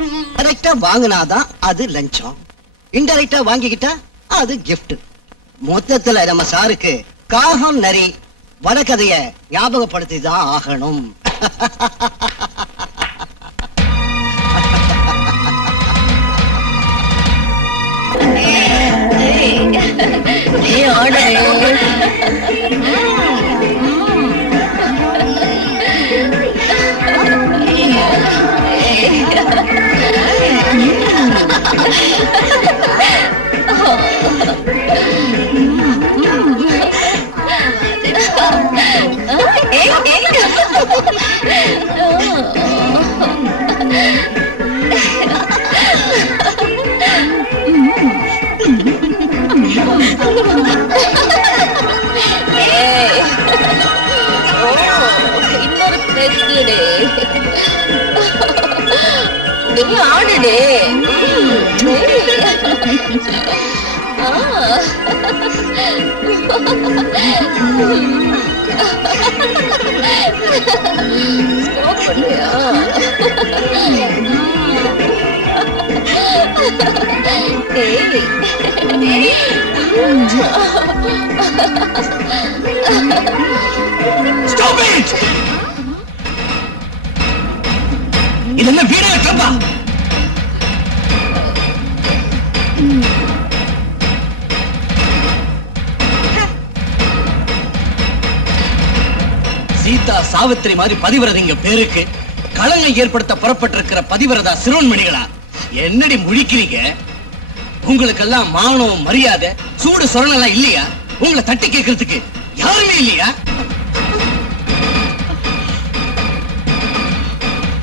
டைரக்டா வாங்கினாதான் அது லஞ்சம், இன்டைரக்டா வாங்கிக்கிட்டா அது கிஃப்ட். மொத்தத்துல நம்ம சாருக்கு காகம் நரி வடகதைய ஞாபகப்படுத்தி தான் ஆகணும். நீ ஆடுடே. இது என்ன வீடியோ கிளப்பா? சீதா சாவித்திரி மாதிரி பதிவிரதைங்க பேருக்கு களங்கம் ஏற்படுத்த புறப்பட்டிருக்கிற பதிவிரதா சிரோன்மணிகளா, என்னடி முழிக்கிறீங்க? உங்களுக்கெல்லாம் மானம் மரியாதை சூடு சொரணெல்லாம் இல்லையா? உங்களை தட்டி கேட்கறதுக்கு யாருமே இல்லையா?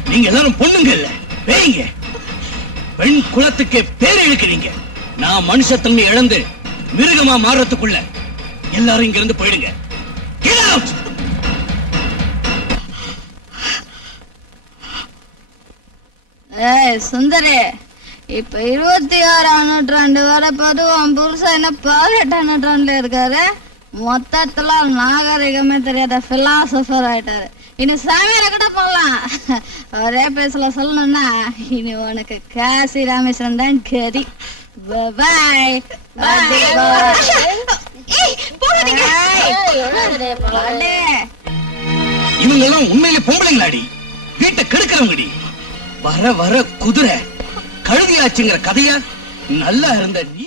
நீங்க எல்லாரும் பொண்ணுங்க இல்ல, பேய்ங்க. பெண் குலத்துக்கு பேர் இழுக்கிறீங்க. நான் மனுஷத்தன்மை இழந்து மிருகமா மாறுறதுக்குள்ள எல்லாரும் இங்க இருந்து போயிடுங்க. Get out! சுந்தரே, இப்ப 21ஆம் நூற்றாண்டு வரப்போது உன் புருஷன் என்ன 18ஆம் நூற்றாண்டுல இருக்காரு. மொத்தத்துல நாகரிகமே தெரியாத பிலாசபர் ஆயிட்டாரு. இனி சாமியார கூட போகலாம். ஒரே பேசல சொல்லணும்னா இனி உனக்கு காசி ராமேஸ்வரன் தான் கதி. பாய். இவங்க எல்லாம் உண்மையிலே பொம்பளைங்களாடி, வீட்டை கெடுக்கிறவங்கடி. வர வர குதிரை கழுதியாச்சுங்கிற கதையா நல்லா இருந்த நீ